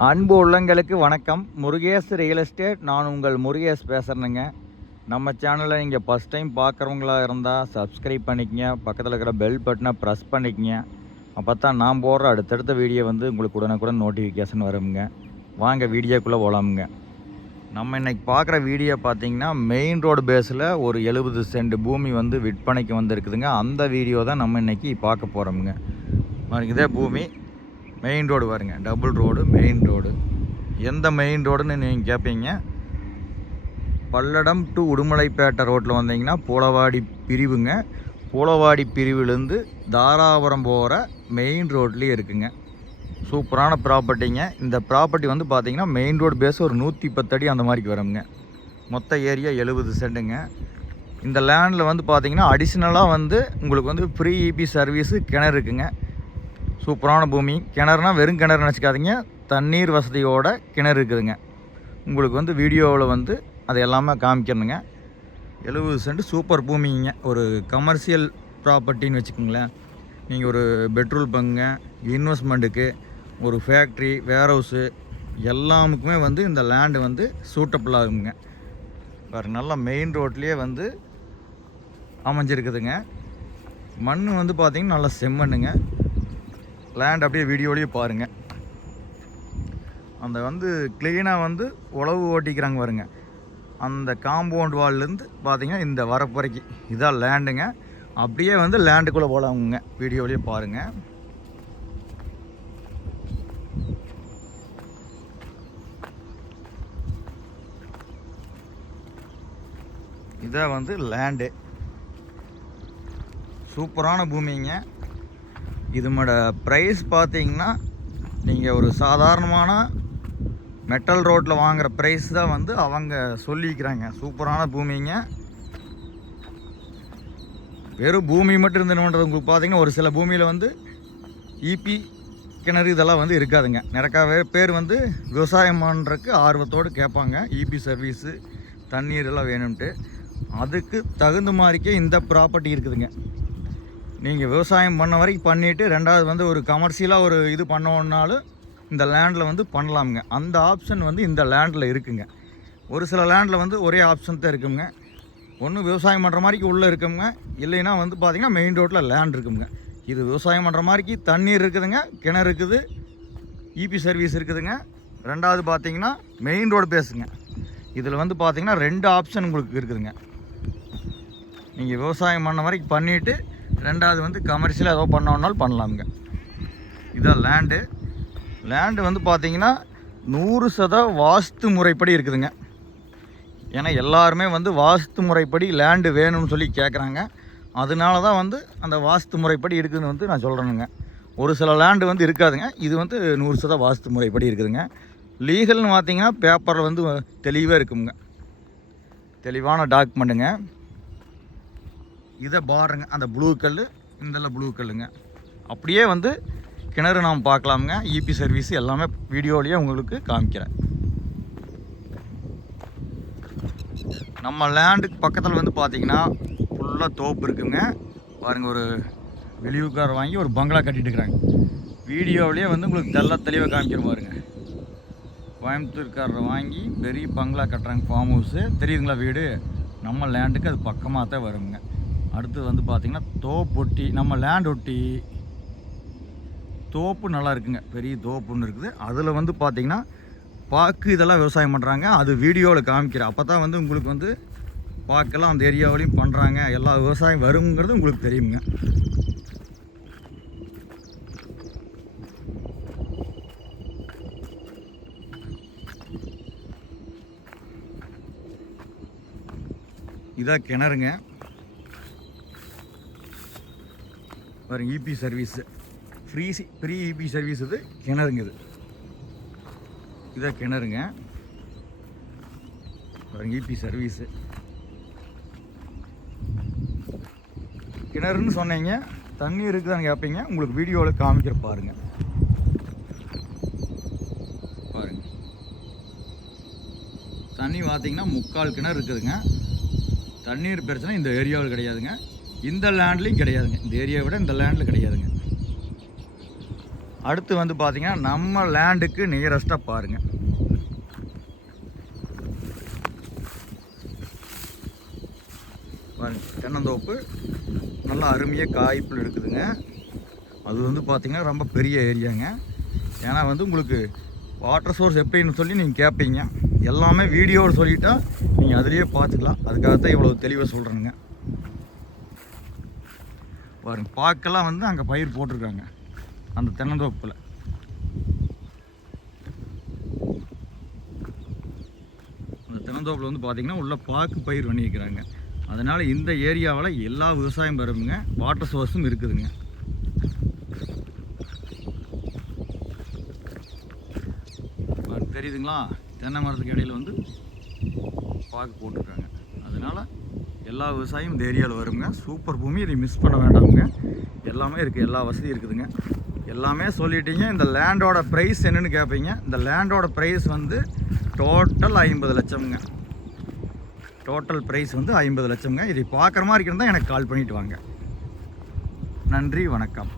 அன்பு உள்ளங்களுக்கு வணக்கம். முருகேஷ் ரியல் எஸ்டேட் நான் உங்கள் முருகேஷ் பேசுகிறேனுங்க நம்ம சேனலை நீங்கள் ஃபஸ்ட் டைம் பார்க்குறவங்களா இருந்தால் சப்ஸ்கிரைப் பண்ணிக்கங்க. பக்கத்தில் இருக்கிற பெல் பட்டனை ப்ரெஸ் பண்ணிக்கங்க. அப்போ தான் நான் போடுற அடுத்தடுத்த வீடியோ வந்து உங்களுக்கு உடனுக்குடன் நோட்டிஃபிகேஷன் வருங்க வாங்க வீடியோக்குள்ளே போகலாமுங்க நம்ம இன்றைக்கி பார்க்குற வீடியோ பார்த்தீங்கன்னா மெயின் ரோடு பேஸில் ஒரு எழுபது சென்ட் பூமி வந்து விற்பனைக்கு வந்துருக்குதுங்க. அந்த வீடியோ தான் நம்ம இன்றைக்கி பார்க்க போகிறோமுங்க இதே பூமி. மெயின் ரோடு பாருங்க. டபுள் ரோடு மெயின் ரோடு எந்த மெயின் ரோடுன்னு நீங்கள் கேட்பீங்க பல்லடம் டு உடுமலைப்பேட்டை ரோட்டில் வந்தீங்கன்னா பூளவாடி பிரிவுங்க. பூளவாடி பிரிவுலேருந்து தாராபுரம் போகிற மெயின் ரோட்லேயே இருக்குங்க. சூப்பரான ப்ராப்பர்ட்டிங்க இந்த ப்ராப்பர்ட்டி வந்து பார்த்தீங்கன்னா மெயின் ரோடு பேஸ் ஒரு நூற்றி பத்தடி அந்த மாதிரிக்கு வருங்க. மொத்த ஏரியா எழுபது சென்ட்டுங்க. இந்த லேண்டில் வந்து பார்த்திங்கன்னா அடிஷ்னலாக வந்து உங்களுக்கு வந்து ஃப்ரீ இபி சர்வீஸு கிணறு இருக்குங்க. சூப்பரான பூமி. கிணறுனா வெறும் கிணறு நினச்சிக்காதீங்க. தண்ணீர் வசதியோட கிணறு இருக்குதுங்க. உங்களுக்கு வந்து வீடியோவில் வந்து அது எல்லாமே காமிக்கணுங்க எழுபது சென்ட் சூப்பர் பூமிங்க. ஒரு கமர்ஷியல் ப்ராப்பர்ட்டின்னு வச்சுக்கோங்களேன். நீங்கள் ஒரு பெட்ரோல் பங்குங்க இன்வெஸ்ட்மெண்ட்டுக்கு ஒரு ஃபேக்ட்ரி வேர்ஹவுஸு எல்லாமுக்குமே வந்து இந்த லேண்டு வந்து சூட்டபிள் ஆகுங்க. வேறு நல்லா மெயின் ரோட்லேயே வந்து அமைஞ்சிருக்குதுங்க. மண் வந்து பார்த்திங்கன்னா நல்லா செம்மண்ணுங்க. லேண்ட் அப்படியே வீடியோலேயே பாருங்கள் அந்த வந்து க்ளீனாக வந்து உழவு ஓட்டிக்கிறாங்க பாருங்க. அந்த காம்பவுண்ட் வால்லேருந்து பார்த்தீங்கன்னா இந்த வரப்பு வரைக்கும். இதான் லேண்டுங்க அப்படியே வந்து லேண்டுக்குள்ளே போகலாங்க வீடியோலேயே பாருங்கள் இதான் வந்து லேண்டு சூப்பரான பூமிங்க. இதுமோட ப்ரைஸ் பார்த்தீங்கன்னா நீங்கள் ஒரு சாதாரணமான மெட்டல் ரோட்டில் வாங்குகிற ப்ரைஸ் தான் வந்து அவங்க சொல்லிக்கிறாங்க. சூப்பரான பூமிங்க. வெறும் பூமி மட்டும் இருந்துன்னு உங்களுக்கு பார்த்தீங்கன்னா ஒரு சில பூமியில் வந்து இபி கிணறு இதெல்லாம் வந்து இருக்காதுங்க. நிறக்காவே பேர் வந்து விவசாயம் பண்ணுறக்கு ஆர்வத்தோடு கேட்பாங்க. இபி சர்வீஸு தண்ணீர் எல்லாம் வேணும்ன்ட்டு. அதுக்கு தகுந்த மாதிரிக்கே இந்த ப்ராப்பர்ட்டி இருக்குதுங்க. நீங்கள் விவசாயம் பண்ண வரைக்கும் பண்ணிவிட்டு ரெண்டாவது வந்து ஒரு கமர்ஷியலாக ஒரு இது பண்ணோன்னாலும் இந்த லேண்டில் வந்து பண்ணலாமுங்க. அந்த ஆப்ஷன் வந்து இந்த லேண்டில் இருக்குங்க. ஒரு சில லேண்டில் வந்து ஒரே ஆப்ஷன் தான் இருக்குங்க. ஒன்று விவசாயம் பண்ணுற மாதிரிக்கு உள்ளே இருக்குங்க. இல்லைன்னா வந்து பார்த்திங்கன்னா மெயின் ரோட்டில் லேண்ட் இருக்குங்க. இது விவசாயம் பண்ணுற மாதிரிக்கு தண்ணீர் இருக்குதுங்க கிணறு இருக்குது இபி சர்வீஸ் இருக்குதுங்க. ரெண்டாவது பார்த்தீங்கன்னா மெயின் ரோடு பேசுங்க இதில் வந்து பார்த்தீங்கன்னா ரெண்டு ஆப்ஷன் உங்களுக்கு இருக்குதுங்க. நீங்கள் விவசாயம் பண்ண வரைக்கும் பண்ணிவிட்டு ரெண்டாவது வந்து கமர்ஷியலாக ஏதோ பண்ணோன்னாலும் பண்ணலாமுங்க. இதான் லேண்டு லேண்டு வந்து பார்த்தீங்கன்னா நூறு சத வாஸ்து முறைப்படி இருக்குதுங்க. ஏன்னா எல்லாருமே வந்து வாஸ்து முறைப்படி லேண்டு வேணும்னு சொல்லி கேட்குறாங்க அதனால தான் வந்து அந்த வாஸ்து முறைப்படி இருக்குதுன்னு வந்து நான் சொல்கிறேனுங்க ஒரு சில லேண்டு வந்து இருக்காதுங்க. இது வந்து நூறு சத வாஸ்து முறைப்படி இருக்குதுங்க. லீகல்னு பார்த்தீங்கன்னா பேப்பரில் வந்து தெளிவாக இருக்குங்க. தெளிவான டாக்குமெண்ட்டுங்க இதை பாருங்க அந்த ப்ளூ கல் இந்தெல்லாம் ப்ளூ கல்லுங்க. அப்படியே வந்து கிணறு நாம் பார்க்கலாமுங்க. இபி சர்வீஸ் எல்லாமே வீடியோலேயே உங்களுக்கு காமிக்கிறேன். நம்ம லேண்டுக்கு பக்கத்தில் வந்து பார்த்தீங்கன்னா ஃபுல்லாக தோப்பு இருக்குங்க. பாருங்கள் ஒரு வெளியூர்கார் வாங்கி ஒரு பங்களா கட்டிட்டு இருக்கிறாங்க. வீடியோவிலேயே வந்து உங்களுக்கு தெல்ல தெளிவாக காமிக்கிற பாருங்க. கோயம்புத்தூர்காரரை வாங்கி பெரிய பங்களா கட்டுறாங்க ஃபார்ம் ஹவுஸு தெரியுதுங்களா வீடு? நம்ம லேண்டுக்கு அது பக்கமாக தான் வருங்க. அடுத்து வந்து பார்த்திங்கன்னா தோப்பொட்டி நம்ம லேண்ட் ஒட்டி தோப்பு நல்லா இருக்குங்க. பெரிய தோப்புன்னு இருக்குது. அதில் வந்து பார்த்திங்கன்னா பாக்கு இதெல்லாம் விவசாயம் பண்ணுறாங்க அது வீடியோவில் காமிக்கிறேன். அப்போ தான் வந்து உங்களுக்கு வந்து பாக்கெல்லாம் அந்த ஏரியாவிலையும் பண்ணுறாங்க எல்லா விவசாயம் வருங்கிறது உங்களுக்கு தெரியுங்க. இதான் கிணறுங்க. பாருங்க EB service free free EB service இது. கிணறுங்க இது. இதாக கிணறுங்க. பாருங்க இபி சர்வீஸு கிணறுன்னு சொன்னீங்க. தண்ணி இருக்குதான்னு கேட்பீங்க உங்களுக்கு வீடியோவில் காமிக்கிற பாருங்க. பாருங்க. தண்ணி பார்த்தீங்கன்னா முக்கால் கிணறு இருக்குதுங்க. தண்ணீர் பிரச்சனை இந்த ஏரியாவில் கிடையாதுங்க. இந்த லேண்ட்லேயும் கிடையாதுங்க. இந்த ஏரியாவை விட இந்த லேண்டில் கிடையாதுங்க. அடுத்து வந்து பார்த்தீங்கன்னா நம்ம லேண்டுக்கு நியரஸ்ட்டாக பாருங்கள் தென்னந்தோப்பு நல்லா அருமையாக காய்ப்பில் இருக்குதுங்க. அது வந்து பார்த்திங்கன்னா ரொம்ப பெரிய ஏரியாங்க ஏன்னா வந்து உங்களுக்கு வாட்டர் சோர்ஸ் எப்படின்னு சொல்லி நீங்கள் கேட்பீங்க எல்லாமே வீடியோவில் சொல்லிட்டா நீங்கள் அதிலேயே பார்த்துக்கலாம் அதுக்காக தான் இவ்வளோ தெளிவாக சொல்கிறேங்க பாருங்க பாக்கெல்லாம் வந்து அங்கே பயிர் போட்டிருக்காங்க. அந்த தென்னந்தோப்பில். அந்த தென்னந்தோப்பில் வந்து பார்த்திங்கன்னா உள்ள பாக்கு பயிர் பண்ணியிருக்கிறாங்க. அதனால் இந்த ஏரியாவில் எல்லா விவசாயம் பெறுங்க வாட்டர் சோர்ஸும் இருக்குதுங்க. தெரியுதுங்களா? தென்னை மரத்துக்கு இடையில் வந்து பாக்கு போட்டிருக்காங்க. அதனால் எல்லா விவசாயம் இந்த ஏரியாவில் வருங்க. சூப்பர் பூமி இதை மிஸ் பண்ண வேண்டாமுங்க. எல்லாமே இருக்குது எல்லா வசதியும் இருக்குதுங்க. எல்லாமே சொல்லிட்டீங்க. இந்த லேண்டோட ப்ரைஸ் என்னன்னு கேட்பீங்க இந்த லேண்டோட ப்ரைஸ் வந்து டோட்டல் ஐம்பது லட்சம்ங்க. டோட்டல் ப்ரைஸ் வந்து ஐம்பது லட்சம்ங்க. இதை பார்க்குற மாதிரி இருந்தால் எனக்கு கால் பண்ணிவிட்டு வாங்க. நன்றி வணக்கம்.